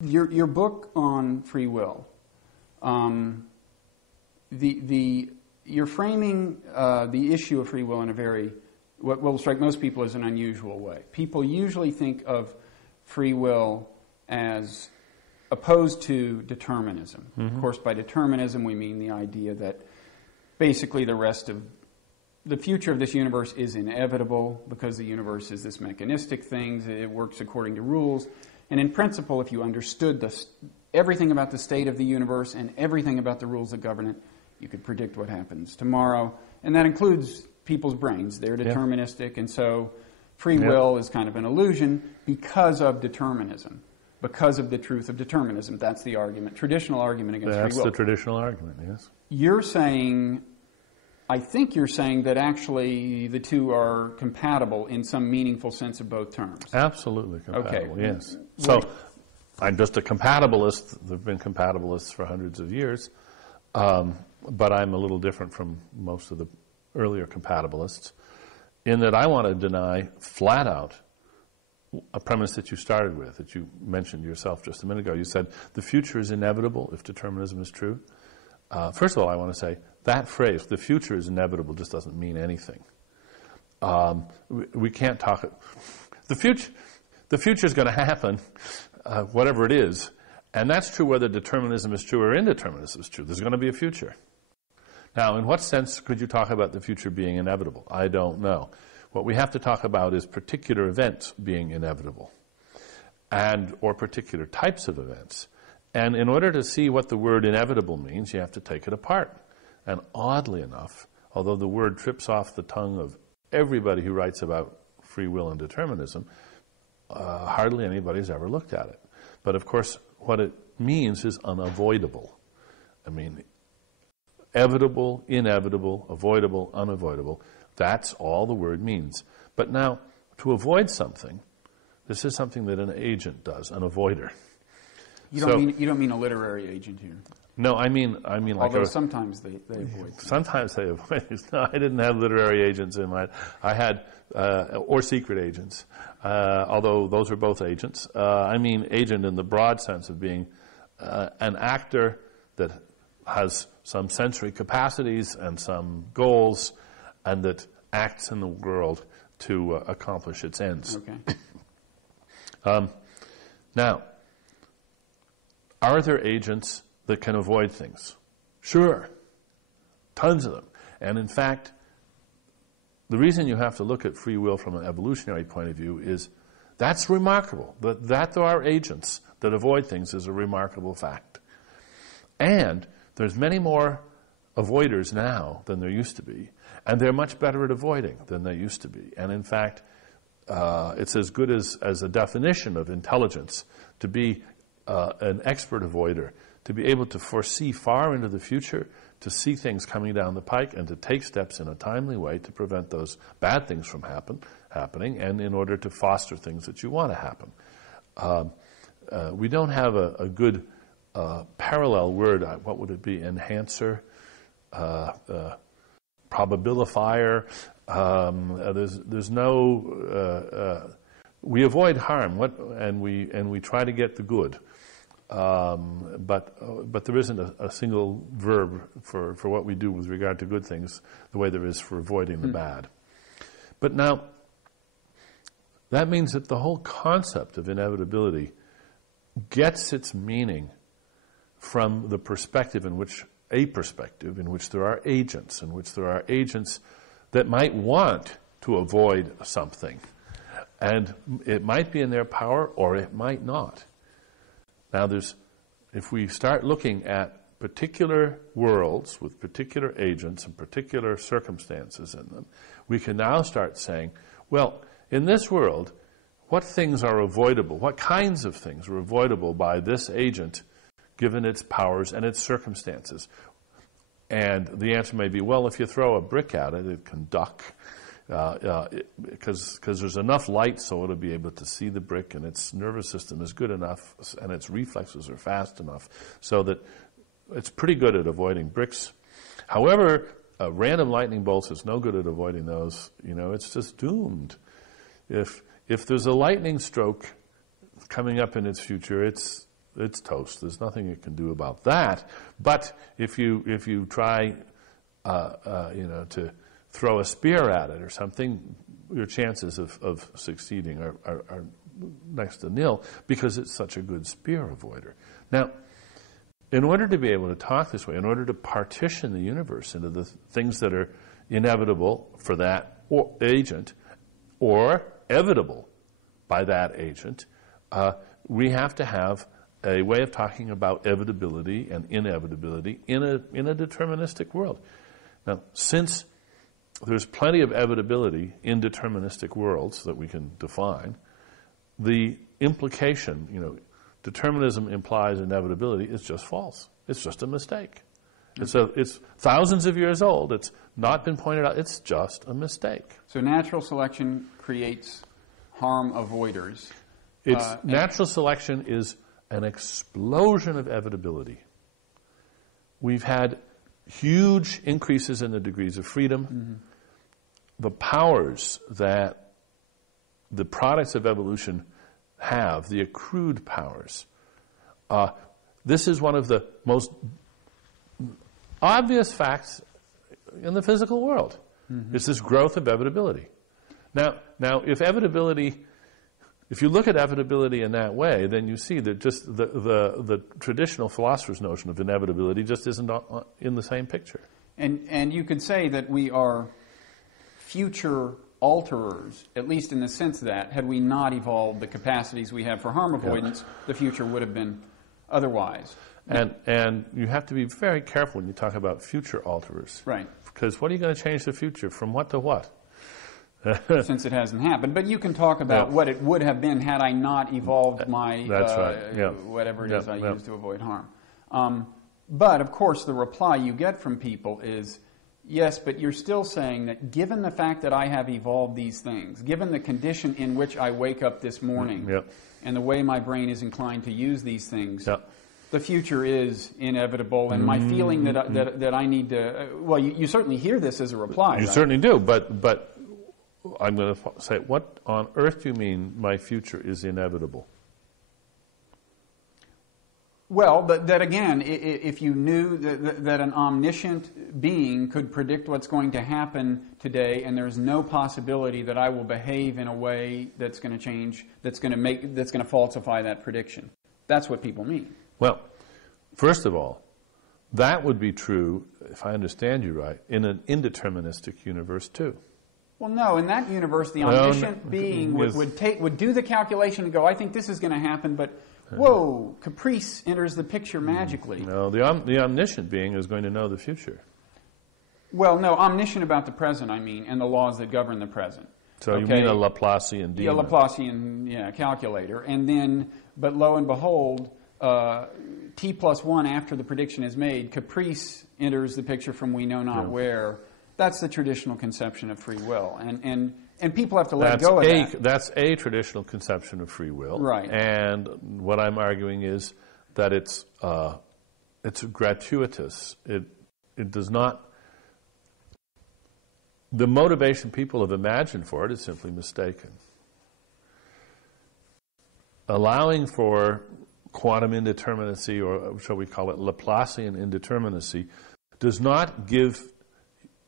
Your book on free will, you're framing the issue of free will in a very, what will strike most people as an unusual way. People usually think of free will as opposed to determinism. Mm-hmm. Of course, by determinism we mean the idea that basically the future of this universe is inevitable because the universe is this mechanistic thing, it works according to rules. And in principle, if you understood everything about the state of the universe and everything about the rules that govern it, you could predict what happens tomorrow. And that includes people's brains. They're deterministic, and so free will is kind of an illusion because of determinism, because of the truth of determinism. That's the argument, traditional argument against free will. That's the traditional argument, yes. You're saying, I think you're saying that actually the two are compatible in some meaningful sense of both terms. Absolutely compatible, okay. Yes. So I'm just a compatibilist. There have been compatibilists for hundreds of years, but I'm a little different from most of the earlier compatibilists in that I want to deny flat out a premise that you started with, that you mentioned yourself just a minute ago. You said the future is inevitable if determinism is true. First of all, I want to say that phrase, the future is inevitable, just doesn't mean anything. We can't talk. The future is going to happen, whatever it is, and that's true whether determinism is true or indeterminism is true. There's going to be a future. Now, in what sense could you talk about the future being inevitable? I don't know. What we have to talk about is particular events being inevitable, or particular types of events. And in order to see what the word inevitable means, you have to take it apart. And oddly enough, although the word trips off the tongue of everybody who writes about free will and determinism, hardly anybody's ever looked at it. But of course, what it means is unavoidable. I mean, evitable, inevitable, avoidable, unavoidable. That's all the word means. But now, to avoid something, this is something that an agent does, an avoider. You don't mean a literary agent here. No, I mean although sometimes they avoid. Sometimes they avoid. No, I didn't have literary agents in mind. I had or secret agents, although those are both agents. I mean agent in the broad sense of being an actor that has some sensory capacities and some goals, and that acts in the world to accomplish its ends. Okay. Now, are there agents that can avoid things? Sure. Tons of them. And in fact, the reason you have to look at free will from an evolutionary point of view is that's remarkable. That there are agents that avoid things is a remarkable fact. And there's many more avoiders now than there used to be. And they're much better at avoiding than they used to be. And in fact, it's as good as a definition of intelligence to be an expert avoider, to be able to foresee far into the future, to see things coming down the pike, and to take steps in a timely way to prevent those bad things from happening, and in order to foster things that you want to happen. We don't have a good parallel word. What would it be? Enhancer, probabilifier. There's no. We avoid harm, and we try to get the good. But there isn't a single verb for what we do with regard to good things the way there is for avoiding the bad. But now, that means that the whole concept of inevitability gets its meaning from the perspective in which there are agents, that might want to avoid something. And it might be in their power or it might not. Now if we start looking at particular worlds with particular agents and particular circumstances in them, we can now start saying, well, in this world, what things are avoidable? What kinds of things are avoidable by this agent given its powers and its circumstances? And the answer may be, well, if you throw a brick at it, it can duck. Because there's enough light so it'll be able to see the brick, and its nervous system is good enough and its reflexes are fast enough so that it's pretty good at avoiding bricks. However, random lightning bolts is no good at avoiding those. It's just doomed. If there's a lightning stroke coming up in its future, it's it's toast. There's nothing you can do about that. But if you try, to throw a spear at it or something, your chances of succeeding are next to nil because it's such a good spear avoider. Now, in order to be able to talk this way, in order to partition the universe into the things that are inevitable for that agent or evitable by that agent, we have to have a way of talking about evitability and inevitability in a deterministic world. Now, since there's plenty of evitability in deterministic worlds that we can define, the implication, determinism implies inevitability, is just false. It's just a mistake. It's thousands of years old. It's not been pointed out. It's just a mistake. So natural selection creates harm avoiders. Natural selection is an explosion of evitability. We've had huge increases in the degrees of freedom. Mm-hmm. The powers that the products of evolution have, the accrued powers, this is one of the most obvious facts in the physical world. Mm-hmm. It's this growth of evitability. Now, if you look at evitability in that way, then you see that just the traditional philosopher's notion of inevitability just isn't in the same picture. And you could say that we are future alterers, at least in the sense that had we not evolved the capacities we have for harm avoidance, the future would have been otherwise. And you have to be very careful when you talk about future alterers. Right. Because what are you going to change the future from what to what? Since it hasn't happened. But you can talk about what it would have been had I not evolved my whatever it is I use to avoid harm. But, of course, the reply you get from people is, yes, but you're still saying that given the fact that I have evolved these things, given the condition in which I wake up this morning, and the way my brain is inclined to use these things, the future is inevitable, and my feeling that I need to... well, you certainly hear this as a reply. You certainly do, but I'm going to say, what on earth do you mean my future is inevitable? Well, that again, if you knew that an omniscient being could predict what's going to happen today, and there's no possibility that I will behave in a way that's going to change, that's going to falsify that prediction. That's what people mean. Well, first of all, that would be true, if I understand you right, in an indeterministic universe too. Well, no. In that universe, the omniscient being would do the calculation and go, I think this is going to happen, but whoa, caprice enters the picture magically. No, the omniscient being is going to know the future. Well, no, omniscient about the present, I mean, and the laws that govern the present. So you mean a Laplacian demon? Yeah, Laplacian calculator. And then, but lo and behold, t plus 1 after the prediction is made, caprice enters the picture from we know not where. That's the traditional conception of free will. And people have to let go of that. That's a traditional conception of free will. Right. And what I'm arguing is that it's gratuitous. It does not... The motivation people have imagined for it is simply mistaken. Allowing for quantum indeterminacy, or shall we call it Laplacian indeterminacy, does not give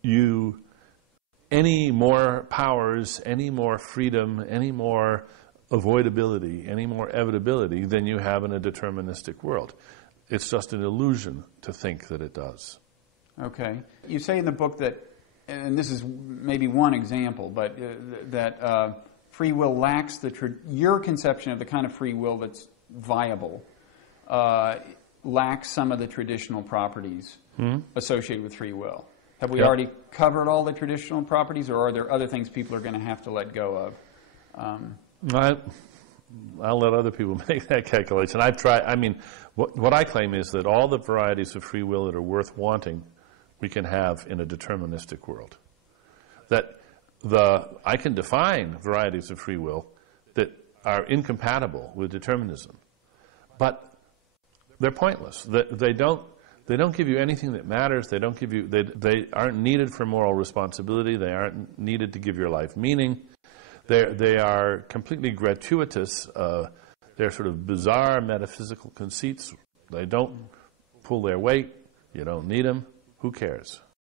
you any more powers, any more freedom, any more avoidability, any more evitability than you have in a deterministic world. It's just an illusion to think that it does. Okay. You say in the book that, and this is maybe one example, but that free will lacks your conception of the kind of free will that's viable, lacks some of the traditional properties associated with free will. Have we already covered all the traditional properties, or are there other things people are going to have to let go of? I'll let other people make that calculation. I've tried. I mean, what I claim is that all the varieties of free will that are worth wanting, we can have in a deterministic world. That I can define varieties of free will that are incompatible with determinism, but they're pointless. They don't give you anything that matters. They don't give you. They aren't needed for moral responsibility. They aren't needed to give your life meaning. They are completely gratuitous. They're sort of bizarre metaphysical conceits. They don't pull their weight. You don't need them. Who cares?